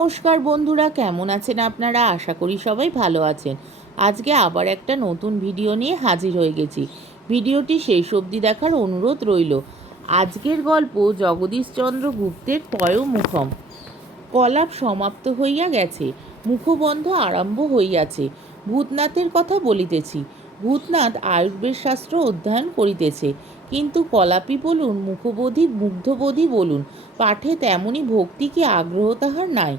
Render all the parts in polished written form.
নমস্কার বন্ধুরা, কেমন আছেন আপনারা? আশা করি সবাই ভালো আছেন। আজকে আবার একটা নতুন ভিডিও নিয়ে হাজির হয়ে গেছি। ভিডিওটি শেষ অবধি দেখার অনুরোধ রইল। আজকের গল্প জগদীশচন্দ্র গুপ্তের পয়োমুখম। কলাপ সমাপ্ত হইয়া গেছে, মুখবন্ধ আরম্ভ হইয়াছে। ভূতনাথের কথা বলিতেছি। ভূতনাথ আয়ুর্বেদ শাস্ত্র অধ্যয়ন করিতেছে, কিন্তু কলাপি বলুন, মুখবোধী মুগ্ধবোধী বলুন, পাঠে তেমনি ভক্তি কি আগ্রহ তাহার নাই।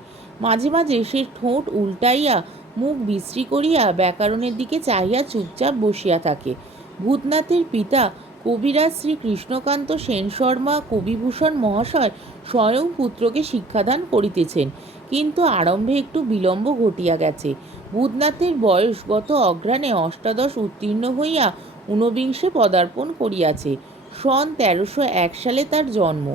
মাঝে মাঝে সে ঠোঁট উল্টাইয়া মুখ বিশ্রী করিয়া ব্যাকরণের দিকে চাহিয়া চুপচাপ বসিয়া থাকে। ভূতনাথের পিতা কবিরাজ শ্রী কৃষ্ণকান্ত সেন শর্মা কবিভূষণ মহাশয় স্বয়ং পুত্রকে শিক্ষাদান করিতেছেন, কিন্তু আরম্ভে একটু বিলম্ব ঘটিয়া গেছে। ভূতনাথের বয়স গত অঘ্রাণে অষ্টাদশ উত্তীর্ণ হইয়া ঊনবিংশে পদার্পণ করিয়াছে। সন 1301 সালে তার জন্ম।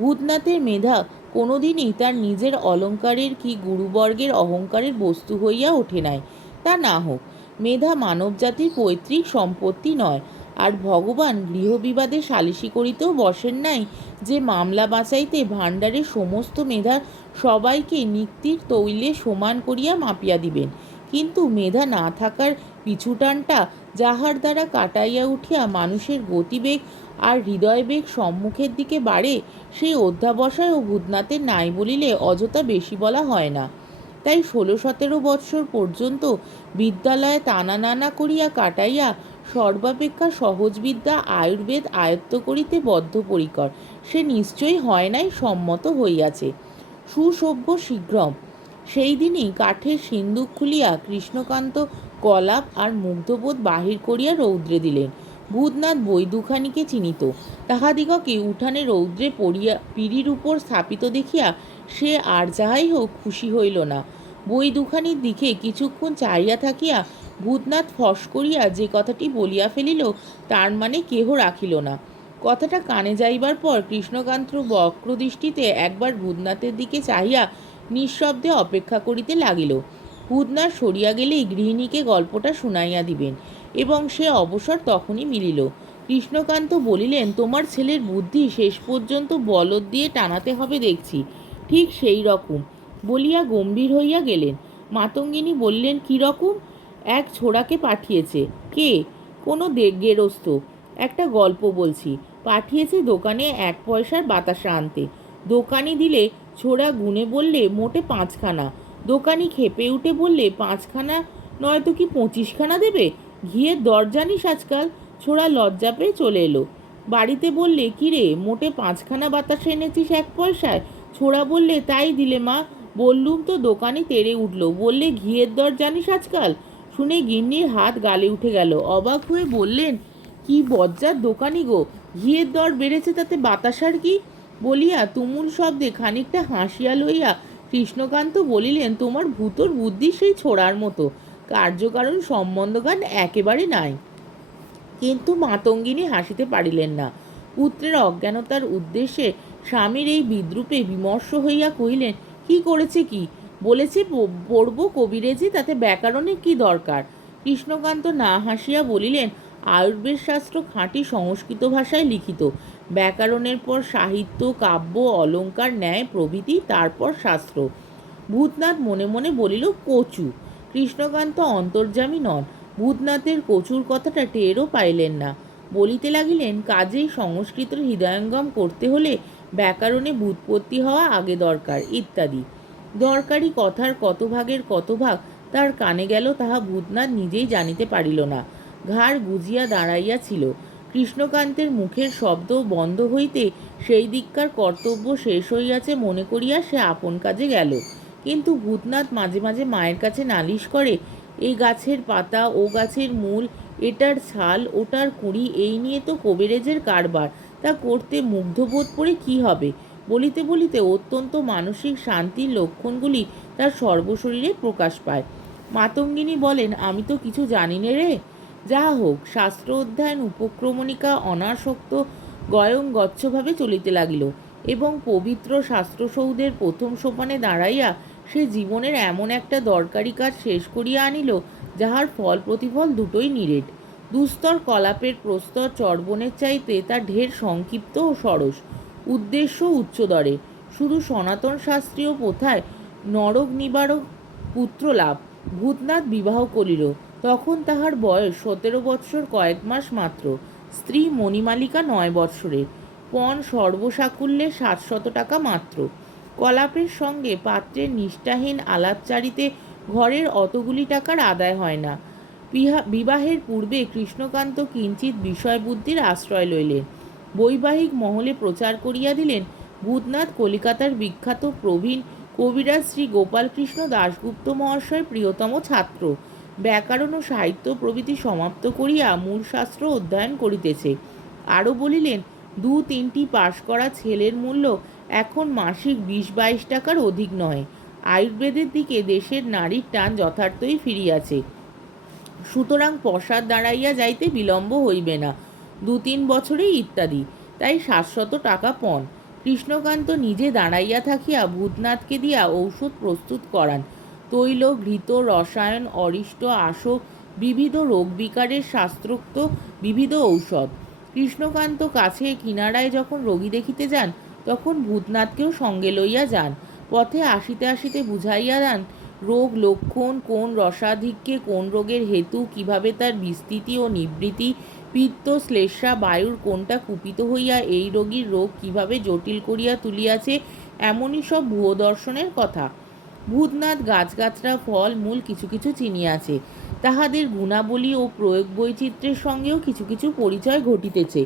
ভূতনাথের মেধা কোনোদিনই তার নিজের অলঙ্কারের কি গুরুবর্গের অহংকারের বস্তু হইয়া ওঠে নাই। তা না হোক, মেধা মানবজাতির পৈতৃক সম্পত্তি নয়। আর ভগবান গৃহবিবাদে সালিসি করিতেও বসেন নাই যে মামলা বাঁচাইতে ভাণ্ডারের সমস্ত মেধা সবাইকে নিক্তির তৈলে সমান করিয়া মাপিয়া দিবেন। কিন্তু মেধা না থাকার পিছুটানটা যাহার দ্বারা কাটাইয়া উঠিয়া মানুষের গতিবেগ আর হৃদয়বেগ সম্মুখের দিকে বাড়ে, সেই অধ্যাবসায় ও ভূতনাথের নাই বলিলে অযথা বেশি বলা হয় না। তাই 16-17 বৎসর পর্যন্ত বিদ্যালয়ে টানা নানা করিয়া কাটাইয়া সর্বাপেক্ষা সহজ বিদ্যা আয়ুর্বেদ আয়ত্ত করিতে বদ্ধপরিকর সে নিশ্চয়ই হয় নাই সম্মত হইয়াছে। সুসভ্য শীঘ্রম সেই দিনই কাঠের সিন্দুক খুলিয়া কৃষ্ণকান্ত কলাপ আর মুগ্ধবোধ বাহির করিয়া রৌদ্রে দিলেন। ভূতনাথ বই দুখানিকে চিনিত। তাহাদিগকে উঠানে রৌদ্রে পড়িয়া পিঁড়ির উপর স্থাপিত দেখিয়া সে আর যাহাই হোক খুশি হইল না। বই দুখানির দিকে কিছুক্ষণ চাহিয়া থাকিয়া ভূতনাথ ফস করিয়া যে কথাটি বলিয়া ফেলিল, তার মানে কেহ রাখিল না। কথাটা কানে যাইবার পর কৃষ্ণকান্ত বক্রদৃষ্টিতে একবার ভূতনাথের দিকে চাহিয়া নিঃশব্দে অপেক্ষা করিতে লাগিল। ভূতনাথ সরিয়া গেলেই গৃহিণীকে গল্পটা শুনাইয়া দিবেন, এবং সে অবসর তখনই মিলিল। কৃষ্ণকান্ত বলিলেন, তোমার ছেলের বুদ্ধি শেষ পর্যন্ত বলদ দিয়ে টানাতে হবে দেখছি। ঠিক সেই রকম বলিয়া গম্ভীর হইয়া গেলেন। মাতঙ্গিনী বললেন, কী রকম? এক ছোড়াকে পাঠিয়েছে। কে? কোনো গেরস্থ। একটা গল্প বলছি। পাঠিয়েছে দোকানে 1 পয়সার বাতাসা আনতে। দোকানি দিলে ছোড়া গুনে বললে মোটে 5খানা। দোকানি খেপে উঠে বললে, 5খানা নয়তো কি 25খানা দেবে? ঘিয়ের দর জানিস আজকাল? ছোড়া লজ্জা পেয়ে চলে এলো। বাড়িতে বললে, কিরে মোটে 5খানা বাতাসা এনেছিস 1 পয়সায়? ছোড়া বললে, তাই দিলে মা। বললুম তো। দোকানি তেড়ে উঠল, বললে, ঘিয়ের দর জানিস আজকাল? শুনে গিন্নির হাত গালে উঠে গেল। অবাক হয়ে বললেন, কি বজ্জাত দোকানি গো, ঘিয়ের দর বেড়েছে তাতে বাতাসার কি? বলিয়া তুমুল শব্দে খানিকটা হাসিয়া লইয়া কৃষ্ণকান্ত বলিলেন, তোমার ভূতর বুদ্ধি সেই ছোড়ার মতো, কার্যকারণ সম্বন্ধগান একেবারে নাই। কিন্তু মাতঙ্গিনী হাসিতে পারিলেন না। পুত্রের অজ্ঞানতার উদ্দেশ্যে স্বামীর এই বিদ্রূপে বিমর্ষ হইয়া কহিলেন, কি করেছে কি? বলেছে পড়ব কবিরেজি, তাতে ব্যাকরণের কি দরকার? কৃষ্ণকান্ত না হাসিয়া বলিলেন, আয়ুর্বেদ শাস্ত্র খাঁটি সংস্কৃত ভাষায় লিখিত। ব্যাকরণের পর সাহিত্য, কাব্য, অলঙ্কার, ন্যায় প্রভৃতি, তারপর শাস্ত্র। ভূতনাথ মনে মনে বলিল, কচু। কৃষ্ণকান্ত অন্তর্যামী নন। ভূতনাথের কচুর কথাটা টেরও পাইলেন না। বলিতে লাগিলেন, কাজেই সংস্কৃত হৃদয়ঙ্গম করতে হলে ব্যাকরণে ব্যুৎপত্তি হওয়া আগে দরকার, ইত্যাদি। দরকারি কথার কত ভাগের কত ভাগ তার কানে গেল তাহা ভূতনাথ নিজেই জানিতে পারিল না। ঘাড় গুজিয়া দাঁড়াইয়া ছিল। কৃষ্ণকান্তের মুখের শব্দ বন্ধ হইতে সেই দিককার কর্তব্য শেষ হইয়াছে মনে করিয়া সে আপন কাজে গেল। কিন্তু ভূতনাথ মাঝে মাঝে মায়ের কাছে নালিশ করে, এই গাছের পাতা, ও গাছের মূল, এটার ছাল, ওটার কুঁড়ি, এই নিয়ে তো কবিরেজের কারবার, তা করতে মুগ্ধবোধ করে কি হবে? বলিতে বলিতে অত্যন্ত মানসিক শান্তির লক্ষণগুলি তার সর্বশরীরে প্রকাশ পায়। মাতঙ্গিনী বলেন, আমি তো কিছু জানি নে রে। যা হোক, শাস্ত্র অধ্যয়ন উপক্রমণিকা অনাসক্ত গচ্ছভাবে চলিতে লাগিল, এবং পবিত্র শাস্ত্রসৌধের প্রথম সোপানে দাঁড়াইয়া সে জীবনের এমন একটা দরকারি কাজ শেষ করিয়া আনিল, যাহার ফল প্রতিফল দুটোই নিরেট। দুস্তর কলাপের প্রস্তর চর্বণের চাইতে তা ঢের সংক্ষিপ্ত ও সরস, উদ্দেশ্য উচ্চদরে। শুধু সনাতন শাস্ত্রীয় প্রথায় নরক নিবারক পুত্র লাভ। ভূতনাথ বিবাহ করিল। তখন তাহার বয়স 17 বৎসর কয়েক মাস মাত্র। স্ত্রী মণিমালিকা 9 বৎসরের। পণ সর্বসাকুল্যে 700 টাকা মাত্র। কলাপের সঙ্গে পাত্রের নিষ্ঠাহীন আলাপচারিতে ঘরের অতগুলি টাকার আদায় হয় না। বিবাহের পূর্বে কৃষ্ণকান্ত কিঞ্চিৎ বিষয়বুদ্ধির আশ্রয় লইলেন। বৈবাহিক মহলে প্রচার করিয়া দিলেন ভূতনাথ কলিকাতার বিখ্যাত প্রবীণ কবিরাজ শ্রী গোপালকৃষ্ণ দাশগুপ্ত মহাশয় প্রিয়তম ছাত্র। ব্যাকরণ ও সাহিত্য প্রভৃতি সমাপ্ত করিয়া মূল শাস্ত্র অধ্যয়ন করিতেছে। আরও বলিলেন 2-3টি পাশ করা ছেলের মূল্য এখন মাসিক 20-22 টাকার অধিক নয়। আয়ুর্বেদের দিকে দেশের নারীর টান যথার্থই ফিরিয়াছে। সুতরাং পশ্চাৎ দাঁড়াইয়া যাইতে বিলম্ব হইবে না, 2-3 বছরেই ইত্যাদি। তাই 700 টাকা পণ। কৃষ্ণকান্ত নিজে দাঁড়াইয়া থাকিয়া ভূতনাথকে দিয়া ঔষধ প্রস্তুত করান। তৈল, ঘৃত, রসায়ন, অরিষ্ট, আসক, বিবিধ রোগ বিকারের শাস্ত্রোক্ত বিবিধ ঔষধ। কৃষ্ণকান্ত কাছে কিনারায় যখন রোগী দেখিতে যান, তখন ভূতনাথকেও সঙ্গে লইয়া যান। পথে আসিতে আসিতে বুঝাইয়া দেন রোগ লক্ষণ, কোন রসাধিক্যে কোন রোগের হেতু, কিভাবে তার বিস্তৃতি ও নিবৃত্তি, পিত্ত শ্লেষ্মা বায়ুর কোনটা কুপিত হইয়া এই রোগীর রোগ কিভাবে জটিল করিয়া তুলিয়াছে, এমনই সব ভূয় দর্শনের কথা। ভূতনাথ গাছগাছরা ফল মূল কিছু কিছু চিনিয়াছে। তাহাদের গুণাবলী ও প্রয়োগ বৈচিত্র্যের সঙ্গেও কিছু কিছু পরিচয় ঘটিতেছে।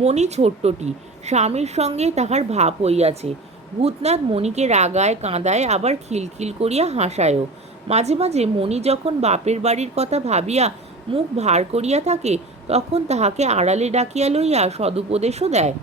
মণি ছোট্টটি, স্বামীর সঙ্গে তাহার ভাব হইয়াছে। ভূতনাথ মণিকে রাগায়, কাঁদায়, আবার খিলখিল করিয়া হাসায়ও। মাঝে মাঝে মণি যখন বাপের বাড়ির কথা ভাবিয়া মুখ ভার করিয়া থাকে, তখন তাহাকে আড়ালে ডাকিয়া লইয়া সদুপদেশও দেয়।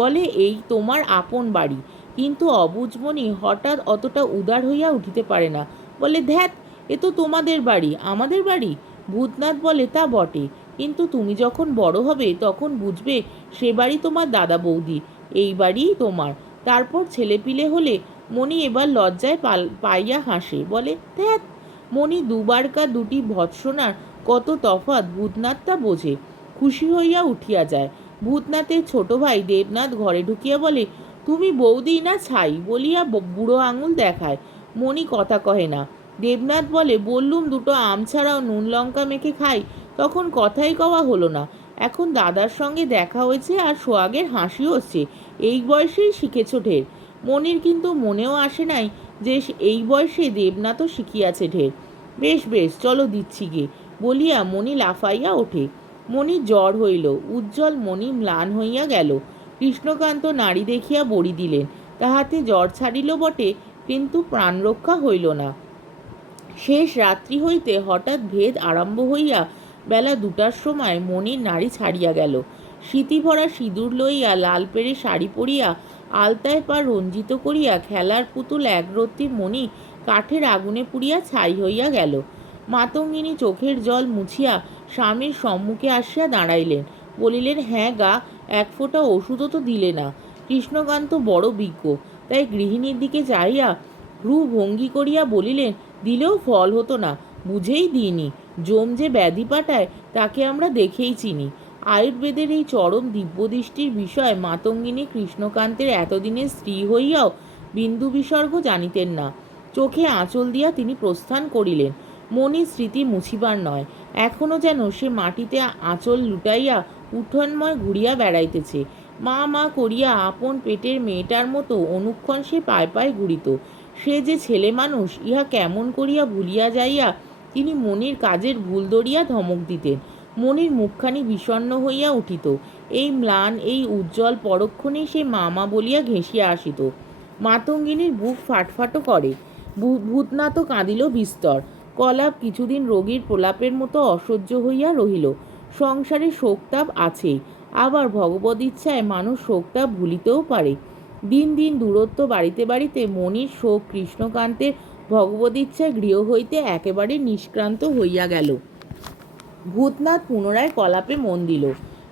বলে, এই তোমার আপন বাড়ি। কিন্তু অবুঝ মণি হঠাৎ অতটা উদার হইয়া উঠিতে পারে না। বলে, ধ্যাৎ, এ তো তোমাদের বাড়ি, আমাদের বাড়ি। ভূতনাথ বলে, তা বটে, কিন্তু তুমি যখন বড় হবে তখন বুঝবে সে বাড়ি তোমার দাদা বৌদি, এই বাড়িই তোমার। তারপর ছেলেপিলে হলে মণি এবার লজ্জায় পাইয়া হাসে। বলে, ধ্যাৎ, মণি দুবারকা দুটি ভৎসনার কত তফাৎ ভূতনাথ তা বোঝে। খুশি হইয়া উঠিয়া যায়। ভূতনাথের ছোট ভাই দেবনাথ ঘরে ঢুকিয়া বলে, তুমি বৌদি না ছাই, বলিয়া বুড়ো আঙুল দেখায়। মণি কথা কহে না। দেবনাথ বলে, বললুম দুটো আম ছাড়াও নুন লঙ্কা মেখে খাই, তখন কথাই কওয়া হলো না। এখন দাদার সঙ্গে দেখা হয়েছে আর সোহাগের হাসি হচ্ছে, এই বয়সেই শিখেছ ঢের। মনির কিন্তু মনেও আসে নাই যে এই বয়সে দেবনাথও শিখিয়াছে ঢের। বেশ বেশ, চলো দিচ্ছি গে, বলিয়া মণি লাফাইয়া ওঠে। মণির জ্বর হইল, উজ্জ্বল মণি ম্লান হইয়া গেল। কৃষ্ণকান্ত নারী দেখিয়া বড়ি দিলেন। তাহাতে জ্বর ছাড়িল বটে, কিন্তু প্রাণরক্ষা হইল না। শেষ রাত্রি হইতে হঠাৎ ভেদ আরম্ভ হইয়া বেলা 2টার সময় মণির নাড়ি ছাড়িয়া গেল। স্মৃতি ভরা সিঁদুর লইয়া, লাল পেড়ে শাড়ি পরিয়া, আলতায় পা রঞ্জিত করিয়া খেলার পুতুল একরত্তি মণি কাঠের আগুনে পুড়িয়া ছাই হইয়া গেল। মাতঙ্গিনী চোখের জল মুছিয়া স্বামীর সম্মুখে আসিয়া দাঁড়াইলেন। বলিলেন, হ্যাঁ গা, এক ফোঁটা ওষুধও তো দিলে না। কৃষ্ণকান্ত বড় বিজ্ঞ, তাই গৃহিণীর দিকে চাহিয়া ভ্রু ভঙ্গি করিয়া বলিলেন, দিলেও ফল হতো না, বুঝেই দিইনি। যম যে ব্যাধি পাঠায় তাকে আমরা দেখেই চিনি। আয়ুর্বেদের এই চরম দিব্যদৃষ্টির বিষয় মাতঙ্গিনী কৃষ্ণকান্তের এতদিনের স্ত্রী হইয়াও বিন্দু বিসর্গ জানিতেন না। চোখে আঁচল দিয়া তিনি প্রস্থান করিলেন। মণির স্মৃতি মুছিবার নয়, এখনো যেন সে মাটিতে আঁচল লুটাইয়া উঠোনময় ঘুরিয়া বেড়াইতেছে। মা মা করিয়া আপন পেটের মেয়েটার মতো অনুক্ষণ সে পায়ে পায়ে ঘুরিত। সে যে ছেলে মানুষ, ইহা কেমন করিয়া ভুলিয়া যাইয়া তিনি মনির কাজের ভুল ধরিয়া ধমক দিতেন। মনির মুখখানি বিষণ্ণ হইয়া উঠিত। এই ম্লান, এই উজ্জ্বল পরক্ষণেই সে মামা বলিয়া ঘেঁষিয়া আসিত। মাতঙ্গিনীর বুক ফাটফাটো করে। ভূতনাথও কাঁদিল বিস্তর। কলাপ কিছুদিন রোগীর প্রলাপের মতো অসহ্য হইয়া রহিল। সংসারে শোকতাপ আছেই, আবার ভগবদ ইচ্ছায় মানুষ শোকতাপ ভুলিতেও পারে। দিন দিন দূরত্ব বাড়িতে বাড়িতে মনির শোক কৃষ্ণকান্তের ভগবদিচ্ছায় গৃহ হইতে একেবারে নিষ্ক্রান্ত হইয়া গেল। ভূতনাথ পুনরায় কলাপে মন দিল।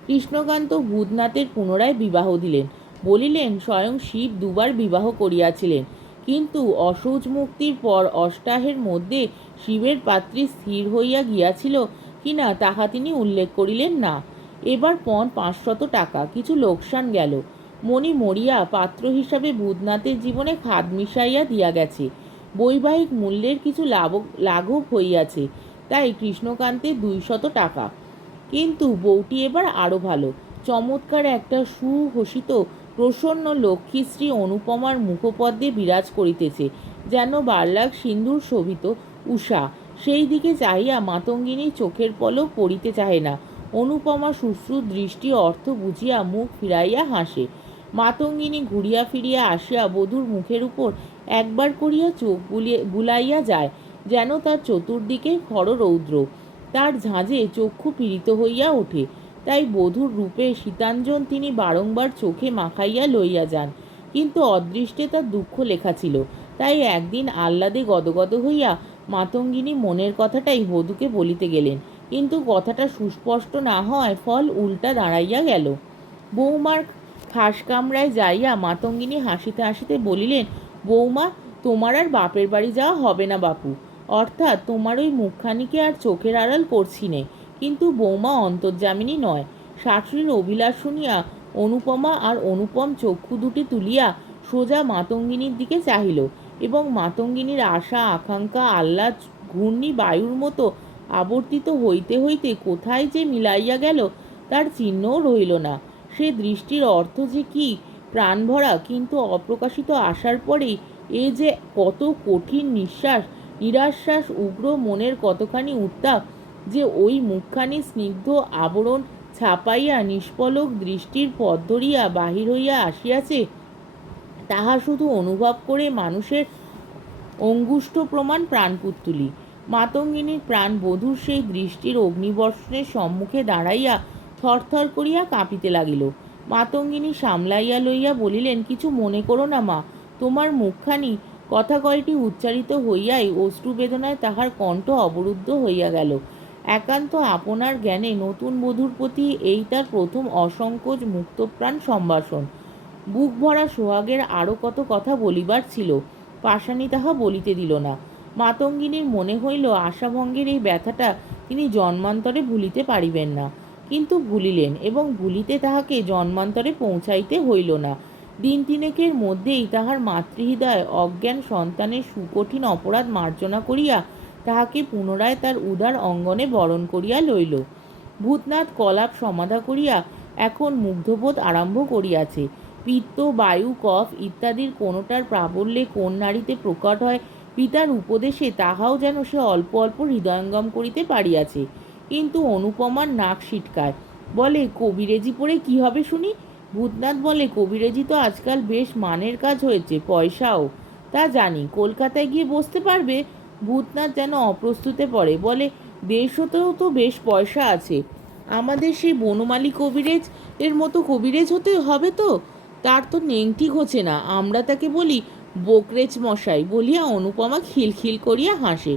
কৃষ্ণকান্ত ভূতনাথের পুনরায় বিবাহ দিলেন। বলিলেন, স্বয়ং শিব 2বার বিবাহ করিয়াছিলেন, কিন্তু অসৌচ মুক্তির পর অষ্টাহের মধ্যে শিবের পাত্রী স্থির হইয়া গিয়াছিল কিনা তাহা তিনি উল্লেখ করিলেন না। এবার পণ 500 টাকা, কিছু লোকসান গেল। মণি মরিয়া পাত্র হিসাবে ভূতনাথের জীবনে খাদ মিশাইয়া দিয়া গেছে। বৈবাহিক মূল্যের কিছু লাঘব হইয়াছে, তাই কৃষ্ণকান্তের 200 টাকা। কিন্তু বউটি এবার আরও ভালো। চমৎকার একটা সুহসিত প্রসন্ন লক্ষ্মীশ্রী অনুপমার মুখপদ্মে বিরাজ করিতেছে, যেন বার্লাক সিন্দুর শোভিত উষা। সেই দিকে চাহিয়া মাতঙ্গিনীর চোখের পলক পড়িতে চাহে না। অনুপমা শুশ্রূ দৃষ্টি অর্থ বুঝিয়া মুখ ফিরাইয়া হাসে। মাতঙ্গিনী ঘুরিয়া ফিরিয়া আসিয়া বধূর মুখের উপর একবার করিয়া চোখ বুলাইয়া যায়, যেন তার চতুর্দিকে খররৌদ্র। তার ঝাঁঝে চক্ষু পীড়িত হইয়া ওঠে। তাই বধূর রূপে শীতাঞ্জন তিনি বারংবার চোখে মাখাইয়া লইয়া যান, কিন্তু অদৃষ্টে তার দুঃখ লেখা ছিল। তাই একদিন আহ্লাদে গদগদ হইয়া মাতঙ্গিনী মনের কথাটাই বধূকে বলিতে গেলেন, কিন্তু কথাটা সুস্পষ্ট না হওয়ায় ফল উল্টা দাঁড়াইয়া গেল। বৌমার খাস কামরায় যাইয়া মাতঙ্গিনী হাসিতে হাসিতে বলিলেন, বৌমা, তোমার আর বাপের বাড়ি যাওয়া হবে না বাপু। অর্থাৎ তোমার ওই মুখখানিকে আর চোখের আড়াল করছি নে। কিন্তু বৌমা অন্তর্যামিনী নয়। শাশুড়ির অভিলাষ শুনিয়া অনুপমা আর অনুপম চক্ষু দুটি তুলিয়া সোজা মাতঙ্গিনীর দিকে চাহিল, এবং মাতঙ্গিনীর আশা আকাঙ্ক্ষা আহ্লাদ ঘূর্ণি বায়ুর মতো আবর্তিত হইতে হইতে কোথায় যে মিলাইয়া গেল তার চিহ্নও রইল না। সে দৃষ্টির অর্থ যে কি প্রাণভরা কিন্তু অপ্রকাশিত আশার পরেই এ যে কত কঠিন নিঃশ্বাস, নিরাশ্বাস, উগ্র মনের কতখানি উত্তাপ যে ওই মুখখানি স্নিগ্ধ আবরণ ছাপাইয়া নিষ্পলক দৃষ্টির পথ ধরিয়া বাহির হইয়া আসিয়াছে, তাহা শুধু অনুভব করে মানুষের অঙ্গুষ্ঠ প্রমাণ প্রাণপুত্তুলি। মাতঙ্গিনীর প্রাণ বধূর সেই দৃষ্টির অগ্নিবর্ষণের সম্মুখে দাঁড়াইয়া থরথর করিয়া কাঁপিতে লাগিল। মাতঙ্গিনী সামলাইয়া লইয়া বলিলেন, কিছু মনে করো না মা, তোমার মুখখানি। কথা কয়টি উচ্চারিত হইয়াই অশ্রুবেদনায় তাহার কণ্ঠ অবরুদ্ধ হইয়া গেল। একান্ত আপনার জ্ঞানে নতুন বধূর প্রতি এই তার প্রথম অসংকোচ মুক্তপ্রাণ সম্ভাষণ। বুক ভরা সোহাগের আরও কত কথা বলিবার ছিল, পাষাণী তাহা বলিতে দিল না। মাতঙ্গিনীর মনে হইল আশাভঙ্গের এই ব্যথাটা তিনি জন্মান্তরে ভুলিতে পারিবেন না। কিন্তু ভুলিলেন, এবং ভুলিতে তাহাকে জন্মান্তরে পৌঁছাইতে হইল না। দিন তিনেকের মধ্যেই তাহার মাতৃহৃদয় অজ্ঞান সন্তানের সুকঠিন অপরাধ মার্জনা করিয়া তাহাকে পুনরায় তার উদার অঙ্গনে বরণ করিয়া লইল। ভূতনাথ কলাপ সমাধা করিয়া এখন মুগ্ধবোধ আরম্ভ করিয়াছে। পিত্ত, বায়ু, কফ ইত্যাদির কোনোটার প্রাবল্যে কোন নারীতে প্রকট হয়, পিতার উপদেশে তাহাও যেন সে অল্প অল্প হৃদয়ঙ্গম করিতে পারিয়াছে। কিন্তু অনুপমার নাক সিটকায়, বলে, কবিরেজি পড়ে কি হবে শুনি? ভূতনাথ বলে, কবিরেজি তো আজকাল বেশ মানের কাজ হয়েছে, পয়সাও। তা জানি, কলকাতায় গিয়ে বসতে পারবে। ভূতনাথ যেন অপ্রস্তুতে পড়ে, বলে, দেশতেও তো বেশ পয়সা আছে। আমাদের সেই বনমালী কবিরেজ এর মতো কবিরেজ হতে হবে তো? তার তো নেংটি ঘোচে না। আমরা তাকে বলি বোকরেজ মশাই বলিয়া অনুপমা খিলখিল করিয়া হাসে।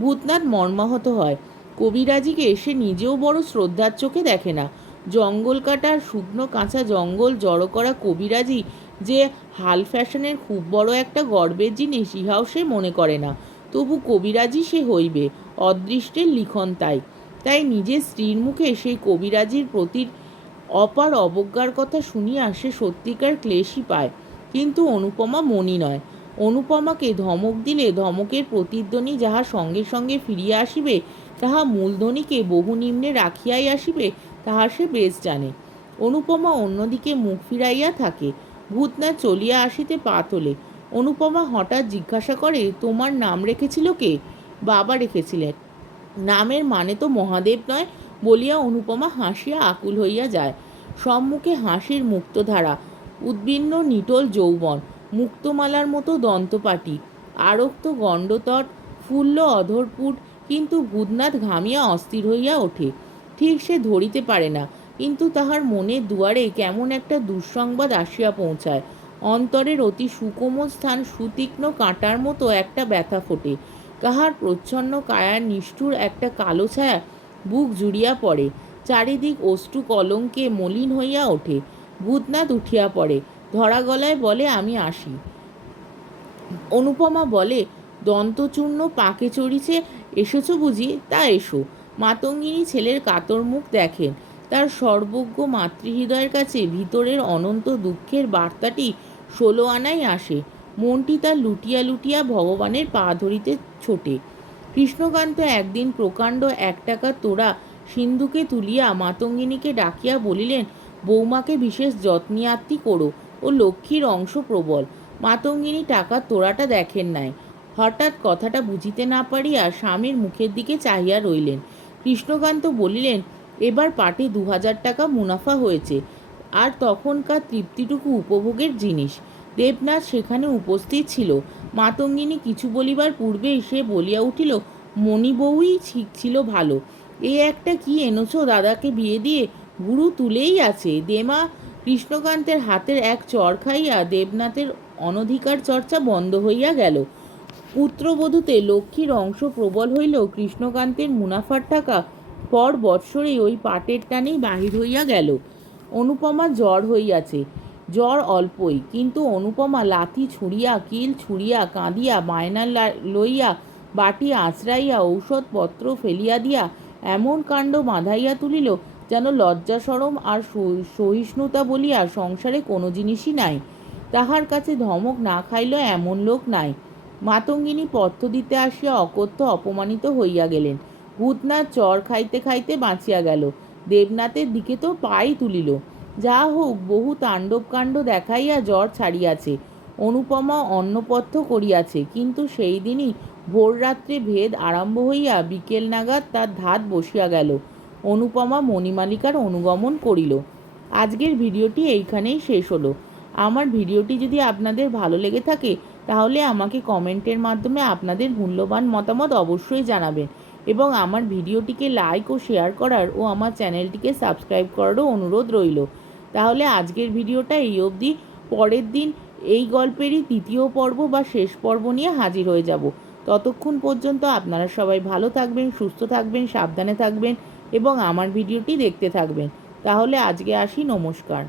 ভূতনাথ মর্মাহত হয়। কবিরাজিকে সে নিজেও বড় শ্রদ্ধার চোখে দেখে না। জঙ্গল কাটার, শুকনো কাঁচা জঙ্গল জড়ো করা কবিরাজি যে হাল ফ্যাশনের খুব বড় একটা গর্বের জিনিস, ইহাও সে মনে করে না। তবু কবিরাজি সে হইবে, অদৃষ্টের লিখন তাই। তাই নিজের স্ত্রীর মুখে সেই কবিরাজির প্রতি অপার অবজ্ঞার কথা শুনিয়া সে সত্যিকার ক্লেশই পায়। কিন্তু অনুপমা মনি নয়। অনুপমাকে ধমক দিলে ধমকের প্রতিধ্বনি যাহা সঙ্গে সঙ্গে ফিরিয়া আসিবে, তাহা মূলধ্বনিকে বহু নিম্নে রাখিয়াই আসিবে, তাহা সে বেশ জানে। অনুপমা অন্যদিকে মুখ ফিরাইয়া থাকে। ভূতনাথ চলিয়া আসিতে পা তোলে। অনুপমা হঠাৎ জিজ্ঞাসা করে, তোমার নাম রেখেছিল কে? বাবা রেখেছিলেন। নামের মানে তো মহাদেব নয়? বলিয়া অনুপমা হাসিয়া আকুল হইয়া যায়। সম্মুখে হাসির মুক্তধারা, উদ্বিন্ন নিটোল যৌবন, মুক্তমালার মতো দন্তপাটি, আরক্ত গণ্ডতট, ফুল্ল অধরপুট। কিন্তু ভূতনাথ ঘামিয়া অস্থির হইয়া ওঠে। ঠিক সে ধরিতে পারে না, কিন্তু তাহার মনের দুয়ারে কেমন একটা দুঃসংবাদ আসিয়া পৌঁছায়। অন্তরের অতি সুকোমল স্থান সুতীক্ষ্ণ কাঁটার মতো একটা ব্যথা ফোটে। কাহার প্রচ্ছন্ন কায়ার নিষ্ঠুর একটা কালো ছায়া বুক জুড়িয়া পড়ে। চারিদিক অশ্রু কলঙ্কে মলিন হইয়া ওঠে। ভূতনাথ উঠিয়া পড়ে, ধরা গলায় বলে, আমি আসি। অনুপমা বলে, দন্তচূর্ণ পাকে চড়িছে, এসেছো বুঝি? তা এসো। মাতঙ্গিনী ছেলের কাতর মুখ দেখেন। তার সর্বজ্ঞ মাতৃহৃদয়ের কাছে ভিতরের অনন্ত দুঃখের বার্তাটি 16 আনায় আসে। মনটি তার লুটিয়া লুটিয়া ভগবানের পা ধরিতে ছোটে। কৃষ্ণকান্ত একদিন প্রকাণ্ড 1 টাকার তোড়া সিন্ধুকে তুলিয়া মাতঙ্গিনীকে ডাকিয়া বলিলেন, বৌমাকে বিশেষ যত্নিয়াত্তি করো, ও লক্ষ্মীর অংশ প্রবল। মাতঙ্গিনী টাকার তোড়াটা দেখেন নাই। হঠাৎ কথাটা বুঝিতে না পারিয়া স্বামীর মুখের দিকে চাহিয়া রইলেন। কৃষ্ণকান্ত বলিলেন, এবার পাটে 2000 টাকা মুনাফা হয়েছে, আর তখনকার তৃপ্তিটুকু উপভোগের জিনিস। দেবনাথ সেখানে উপস্থিত ছিল। মাতঙ্গিনী কিছু বলিবার পূর্বেই সে বলিয়া উঠিল, মণিবউই ঠিক ছিল ভালো। এ একটা কি এনেছো দাদাকে বিয়ে দিয়ে? গুরু তুলেই আছে দেমা। কৃষ্ণকান্তের হাতের এক চড় খাইয়া দেবনাথের অনধিকার চর্চা বন্ধ হইয়া গেল। পুত্রবধূতে লক্ষ্মীর অংশ প্রবল হইলেও কৃষ্ণকান্তের মুনাফার টাকা পর বৎসরেই ওই পাটের টানেই বাহির হইয়া গেল। অনুপমা জ্বর হইয়াছে। জ্বর অল্পই, কিন্তু অনুপমা লাথি ছুঁড়িয়া, কিল ছুঁড়িয়া, কাঁদিয়া, বায়না লইয়া, বাটি আঁচড়াইয়া, ঔষধপত্র ফেলিয়া দিয়া এমন কাণ্ড বাঁধাইয়া তুলিল, যেন লজ্জা সরম আর সহিষ্ণুতা বলিয়া সংসারে কোনো জিনিসই নাই। তাহার কাছে ধমক না খাইল এমন লোক নাই। মাতঙ্গিনী পথ্য দিতে আসিয়া অকথ্য অপমানিত হইয়া গেলেন। ভূতনাথ চর খাইতে খাইতে বাঁচিয়া গেল। দেবনাথের দিকে তো পাই তুলিল। যা হোক, বহু তাণ্ডব কাণ্ড দেখাইয়া জ্বর ছাড়িয়াছে। অনুপমা অন্নপথ্য করিয়াছে, কিন্তু সেই দিনই ভোররাত্রে ভেদ আরম্ভ হইয়া বিকেল নাগাদ তার ধাত বসিয়া গেল। অনুপমা মণিমালিকার অনুগমন করিল। আজকের ভিডিওটি এইখানেই শেষ হলো। আমার ভিডিওটি যদি আপনাদের ভালো লেগে থাকে তাহলে আমাকে কমেন্টের মাধ্যমে আপনাদের মূল্যবান মতামত অবশ্যই জানাবেন, এবং আমার ভিডিওটিকে লাইক ও শেয়ার করার ও আমার চ্যানেলটিকে সাবস্ক্রাইব করারও অনুরোধ রইল। তাহলে আজকের ভিডিওটা এই অবধি। পরের দিন এই গল্পেরই 3য় পর্ব বা শেষ পর্ব নিয়ে হাজির হয়ে যাব। ততক্ষণ পর্যন্ত আপনারা সবাই ভালো থাকবেন, সুস্থ থাকবেন, সাবধানে থাকবেন এবং আমার ভিডিওটি দেখতে থাকবেন। তাহলে আজকে আসি, নমস্কার।